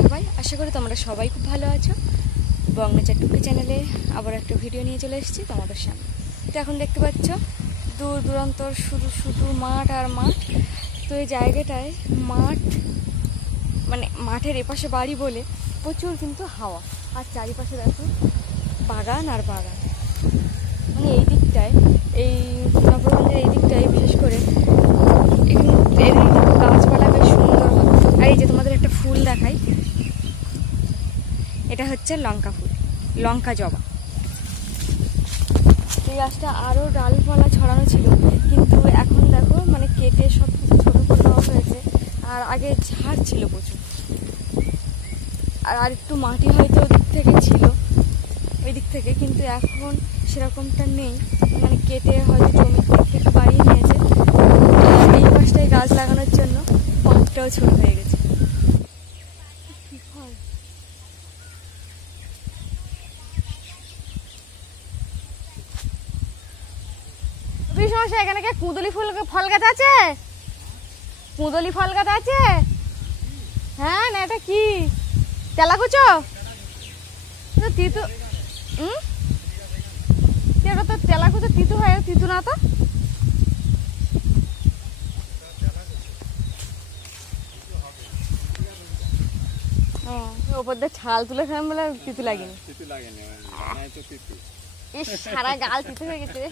সবাই, আশা করি তোমরা সবাই খুব ভালো আছো। বংনেচার টুকি চ্যানেলে আবার একটা ভিডিও নিয়ে চলে এসেছি তোমাদের সামনে। তো এখন দেখতে পাচ্ছ দূর দূরান্তর শুধু শুধু মাঠ আর মাঠ। তো এই জায়গাটায় মাঠ মানে মাঠের এপাশে বাড়ি বলে প্রচুর কিন্তু হাওয়া, আর চারিপাশে দেখো বাগান আর বাগান। মানে এই দিকটায়, এই নবগঞ্জের এই দিকটায় বিশেষ করে গাছপালা বেশ সুন্দর হয়। আর এই যে তোমাদের একটা ফুল দেখাই, এটা হচ্ছে লঙ্কা ফুল, লঙ্কা জবা। এই গাছটা আরও ডালপালা ছড়ানো ছিল, কিন্তু এখন দেখো মানে কেটে সব কিছু ছোটো করে দেওয়া হয়েছে। আর আগে ঝাড় ছিল প্রচুর, আর একটু মাটি হয়তো ওদিক থেকে ছিল, ওই দিক থেকে, কিন্তু এখন সেরকমটা নেই। মানে কেটে হয়তো জমি থেকে বাড়িয়ে নিয়েছে। আর এই পাশটায় গাছ লাগানোর জন্য পথটাও ছোট হয়ে গেছে। সমস্যা এখানে কে কুঁদলি ফুল ফল গাছ আছে? কুঁদলি ফল গাছ আছে? হ্যাঁ, না এটা কি তেলাকুচো? তিতু এটা তো তেলাকুচো, তিতু হয়, তিতু না তো? ওপর দিয়ে ছাল তুলে খাম বলে তিতু লাগেনি। ইস, সারা গাল তিতু হয়ে গেছে।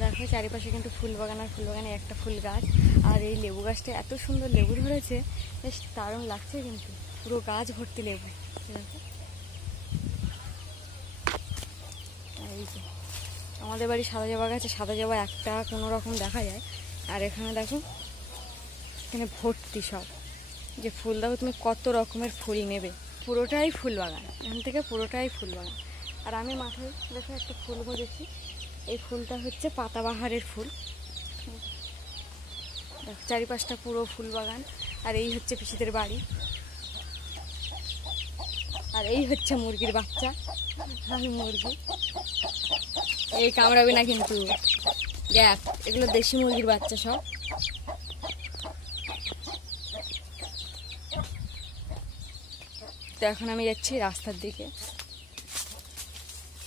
দেখো চারিপাশে কিন্তু ফুল বাগান, আর ফুল বাগানে একটা ফুল গাছ। আর এই লেবু গাছটা এত সুন্দর লেবু ধরেছে, বেশ দারুণ লাগছে। কিন্তু পুরো গাছ ভর্তি লেবু। এই যে আমাদের বাড়ি সাদা জবা গাছে সাদা জবা একটা কোনো রকম দেখা যায়। আর এখানে দেখো এখানে ভর্তি সব যে ফুল। দেখো তুমি কত রকমের ফুল নেবে, পুরোটাই ফুল বাগান, এখান থেকে পুরোটাই ফুল বাগান। আর আমি মাথায় দেখো একটা ফুল বসেছি, এই ফুলটা হচ্ছে পাতাবাহারের ফুল। দেখো চারিপাশটা পুরো ফুল বাগান। আর এই হচ্ছে পিসিদের বাড়ি, আর এই হচ্ছে মুরগির বাচ্চা। আমি মুরগি, এই কামড়াবে না কিন্তু, দেখ এগুলো দেশি মুরগির বাচ্চা সব। তো এখন আমি যাচ্ছি রাস্তার দিকে।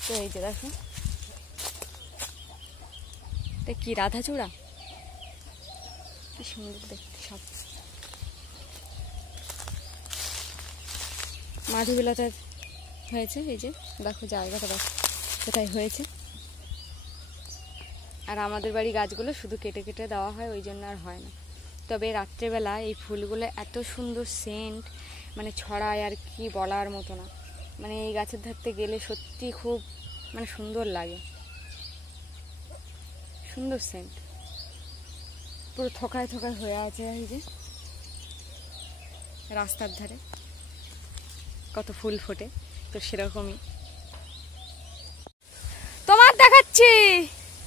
তো এই যে দেখো এটা কি রাধাচূড়া, কি সুন্দর দেখতে সব। মাধবী বিলাতে হয়েছে, এই যে দেখো জায়গাটা দেখো কোথায় হয়েছে। আর আমাদের বাড়ি গাছগুলো শুধু কেটে কেটে দেওয়া হয়, ওই জন্য আর হয় না। তবে রাত্রেবেলা এই ফুলগুলো এত সুন্দর সেন্ট মানে ছড়ায়, আর কি বলার মতো না। মানে এই গাছের ধারতে গেলে সত্যি খুব মানে সুন্দর লাগে, সুন্দর সেন্ট। পুরো থোকায় থোকায় হয়ে আছে। এই যে রাস্তার ধারে কত ফুল ফোটে, তো সেরকমই তোমার দেখাচ্ছি।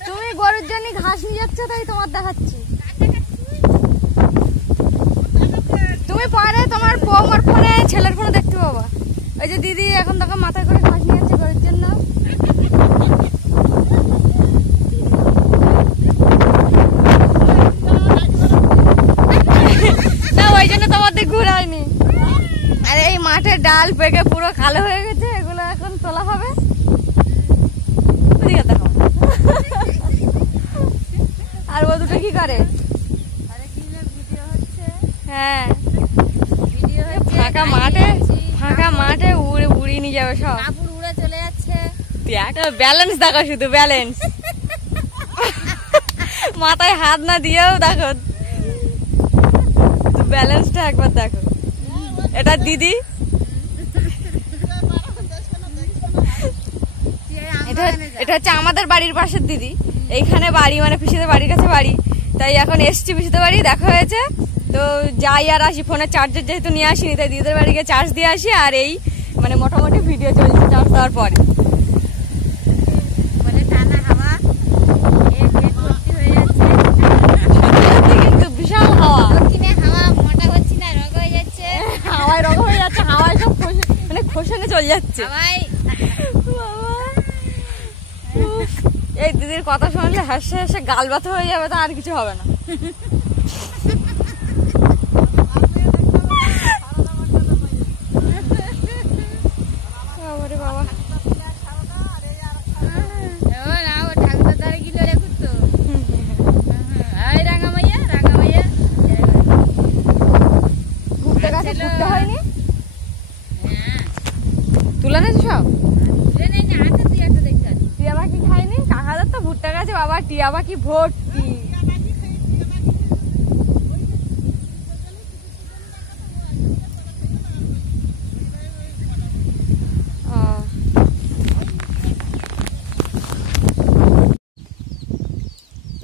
তুমি গরুর জন্য ঘাস নিয়ে যাচ্ছ, তাই তোমার দেখাচ্ছি। তুমি পরে তোমার বৌমার ফোনে, ছেলের ফোনে দেখতে পাবা। ওই যে দিদি এখন দেখো মাথায় করে ঘাস নিয়ে যাচ্ছে গরুর জন্য। না, ওই জন্য তোমাদের ঘুরায়নি। আর এই মাঠের ডাল পেকে পুরো কালো হয়ে গেছে, এগুলো এখন তোলা হবে। আর ও দুটো কি করে? হ্যাঁ, ফাঁকা মাঠে উড়ে উড়িয়ে নিয়ে যাবে সব, উড়ে চলে যাচ্ছে। ব্যালেন্স দেখো, শুধু ব্যালেন্স, মাথায় হাত না দিয়েও দেখো ব্যালেন্সটা একবার দেখো। এটা দিদি, এটা হচ্ছে আমাদের বাড়ির পাশের দিদি। এইখানে বাড়ি, মানে পিসিদের বাড়ির কাছে বাড়ি, তাই এখন এসছি পিসিদের বাড়ি, দেখা হয়েছে। তো যাই আর আসি, ফোনের চার্জার যেহেতু নিয়ে আসিনি, তাই দিদিদের বাড়িকে চার্জ দিয়ে আসি। আর এই মানে মোটামুটি ভিডিও চলছে চার্জ দেওয়ার পরে। কিন্তু বিশাল হাওয়া, হাওয়ায় রঙ হয়ে যাচ্ছে, হাওয়ায় সব মানে খোসনে চলে যাচ্ছে। এই দিদির কথা শুনলে হাসে হাসে গাল ব্যথা হয়ে যাবে, তো আর কিছু হবে না। বাবা তুলে নিয়েছি সব। টিয়া পাখি খাইনি, কাকাদের তো ভুট্টা গাছে বাবা টিয়া পাখি ভর্তি।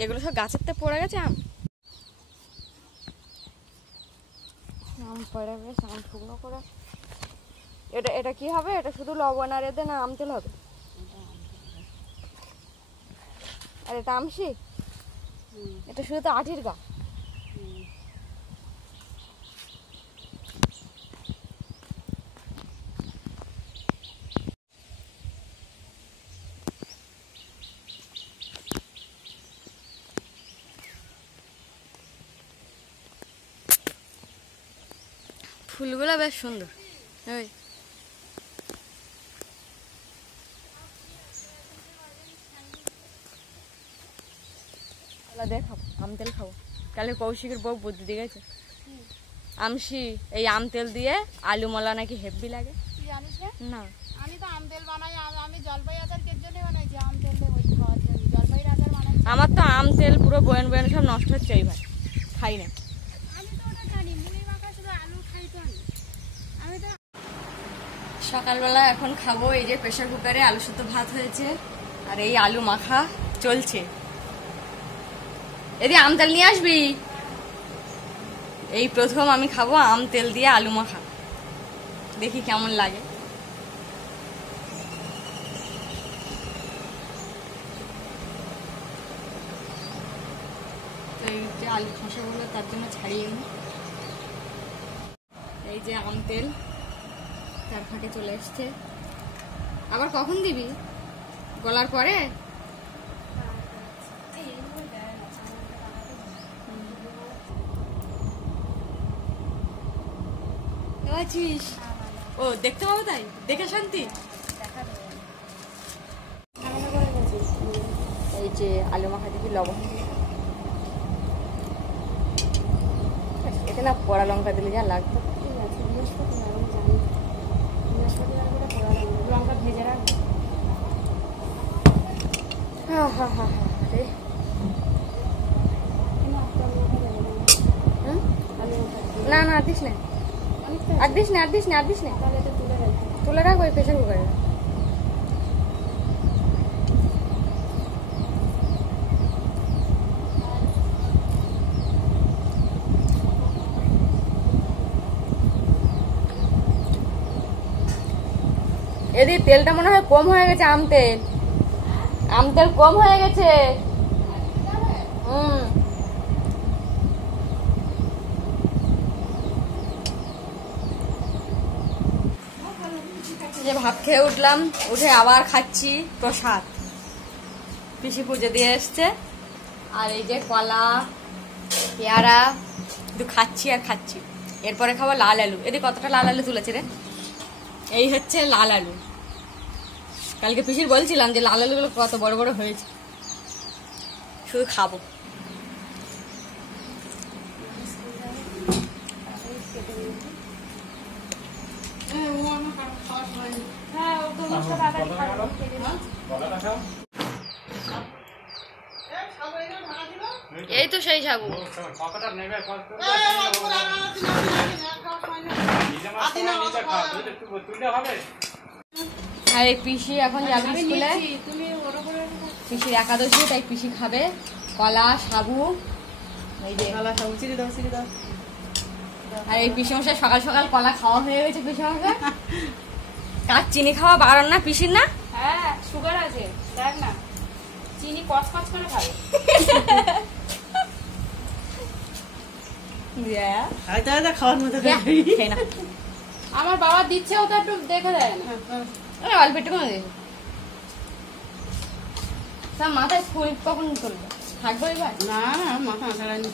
এগুলো সব গাছের তে পড়ে গেছে আম পড়ে বেশ আম শুকনো করে। এটা এটা কি হবে? এটা শুধু লবণ আর এতে না আম তেল হবে? আর এটা আমশি, এটা শুধু তো আঠির গা। ফুলগুলো বেশ সুন্দর। ওই দেখাবো আম তেল খাবো। কালে কৌশিকের বউ বুদ্ধি দিয়ে গেছে, আমশি এই আম তেল দিয়ে আলু মলা নাকি হেব্বি লাগে। না আমি তো আম তেল বানাই, আমি জলপাই আচার কের জন্য বানাইছি, আম তেল জলপাই আচার বানাই। আমার তো আম তেল পুরো বয়ন বয়ন সব নষ্ট হচ্ছে, এই ভাই খাই না। আমি তো ওটা জানি, মুড়ি মাখা শুধু আলু খাই তো আমি তো। সকালবেলা এখন খাবো এই যে প্রেসার কুকারে আলু সুদ্ধ ভাত হয়েছে আর এই আলু মাখা চলছে। এদি আম তেল নিয়ে আসবি। এই প্রথম আমি খাবো আম তেল দিয়ে আলু মাখা, দেখি কেমন লাগে। তো এই যে আলু খোসাগুলো তার জন্য ছাড়িয়ে নি। এই যে আম তেল তার ফাঁকে চলে এসছে। আবার কখন দিবি? গলার পরে? আছিস? ও দেখতে পাবো তাই? দেখে শান্তি। এই যে আলু মাখা দিবি লবণ, এতে না পোড়া লঙ্কা দিলে যা লাগতো। ঠিক আছে, বৃহস্পতিবার আমি জানি, বৃহস্পতিবার করে পোড়া লঙ্কা ভেজে রাখবো। রে না না দিস না, আর দিস না, আর দিস না, আর দিস না। তুলে রাখবো ওই প্রেসার কুকারে। এদি তেলটা মনে হয় কম হয়ে গেছে, আম তেল, আম তেল কম হয়ে গেছে। যে ভাত খেয়ে উঠলাম, উঠে আবার খাচ্ছি প্রসাদ। পিসি পুজো দিয়ে এসছে আর এই যে কলা পেয়ারা একটু খাচ্ছি আর খাচ্ছি। এরপরে খাবো লাল আলু। এদিকে কতটা লাল আলু তুলেছে রে? এই হচ্ছে লাল আলু। কালকে পিসির বলছিলাম যে লাল আলুগুলো কত বড় বড় হয়েছে, শুধু খাবো। এই তো সেই সাবু। আর এই পিসি এখন যাবে স্কুলে, পিসির একাদশী, তাই পিসি খাবে কলা সাবু। এই যে কলা সাবু চিনি দাও, চিনি দাও। আর এই পিসি মশাই সকাল সকাল কলা খাওয়া হয়ে গেছে। পিসি মশাই কার চিনি খাওয়া বারণ না পিসির? না হ্যাঁ সুগার আছে, দেখ না চিনি কচকচ করে খাবে। আমার বাবা দিচ্ছে, ও তো একটু দেখে দেয় না, অল্প একটু কমে দিয়েছে। তা মাথায় ফুল কখন তুলবে? থাকবো এবার? না না মাথা আঁটাড়াই নি।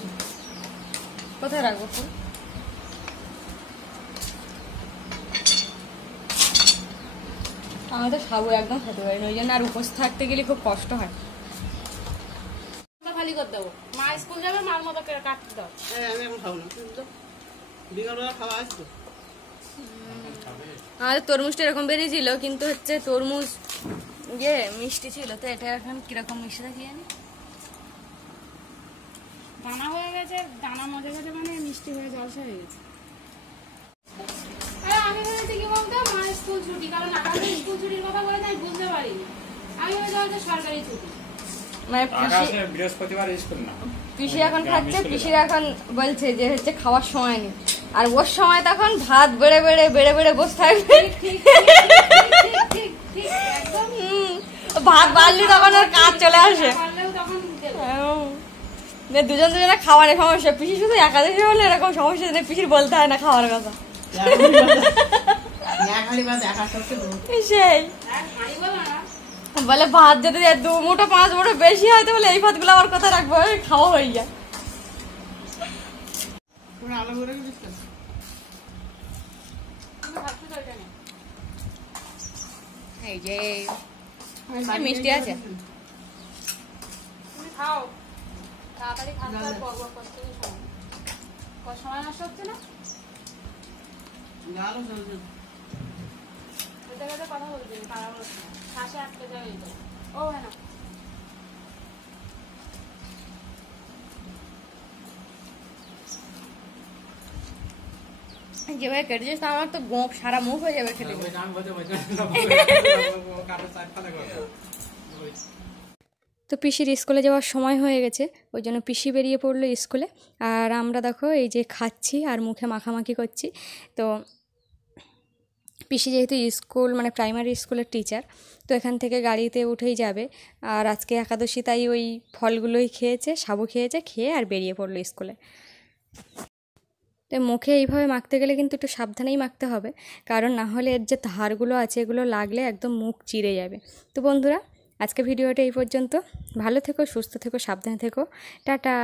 কোথায় রাখবো ফুল? আমি তো সাবু একদম খেতে পারি না, ওই জন্য আর উপোস থাকতে গেলে খুব কষ্ট হয়। খালি করে দেবো, মা স্কুল যাবে, মার মতো করে কাটতে দাও। আমি এখন খাবো না, বিকালবেলা খাওয়া আসতো। আমাদের তরমুজটা এরকম বেরিয়েছিল, কিন্তু হচ্ছে তরমুজ মিষ্টি ছিল, তো এটা এখন কিরকম মিষ্টিটা কি জানি। দানা হয়ে গেছে, দানা মজা গেছে মানে মিষ্টি হয়ে জলসা হয়ে গেছে। আমি ভেবেছি কি বলতো, মার স্কুল ছুটি, কারণ আগামী স্কুল ছুটির কথা বলে আমি বুঝতে পারিনি। আমি ভেবেছি হয়তো সরকারি ছুটি। মানে বৃহস্পতিবার স্কুল না, পিসি এখন খাচ্ছে, পিসির এখন বলছে যে হচ্ছে খাওয়ার সময় নেই, আর ওর সময় তখন ভাত বেড়ে বেড়ে বেড়ে বেড়ে বসে থাকবে। ভাত বাড়লি তখন ওর কাজ চলে আসে। দুজন দুজনে খাওয়ার সমস্যা, পিসি শুধু একাদশী হলে এরকম সমস্যা নেই, পিসির বলতে হয় না খাওয়ার কথা। সেই বলে ভাত যদি 2 মুঠো 5 মুঠো বেশি হয়, তো বলে এই ভাতগুলো আমার কথা রাখবো, খাওয়া হয়ে যায়। এই যে মিষ্টি আছে, তুমি খাও তাড়াতাড়ি, খাতে আর পর করতে সময় নষ্ট হচ্ছে না। কথা বলছি শ্বাসে আটকে যাবে। ও হ্যাঁ না, যেভাবে কেটেছিস আমার তো গোপ সারা মুখ হয়ে যাবে খেতে। তো পিসির স্কুলে যাওয়ার সময় হয়ে গেছে, ওই জন্য পিসি বেরিয়ে পড়লো স্কুলে, আর আমরা দেখো এই যে খাচ্ছি আর মুখে মাখামাখি করছি। তো পিসি যেহেতু স্কুল মানে প্রাইমারি স্কুলের টিচার, তো এখান থেকে গাড়িতে উঠেই যাবে, আর আজকে একাদশী তাই ওই ফলগুলোই খেয়েছে, সাবু খেয়েছে, খেয়ে আর বেরিয়ে পড়লো স্কুলে। তো মুখে এইভাবে মাখতে গেলে কিন্তু একটু সাবধানেই মাখতে হবে, কারণ না হলে এর যে ধারগুলো আছে এগুলো লাগলে একদম মুখ চিড়ে যাবে। তো বন্ধুরা, আজকে ভিডিওটা এই পর্যন্ত। ভালো থেকো, সুস্থ থেকো, সাবধানে থেকো, টাটা।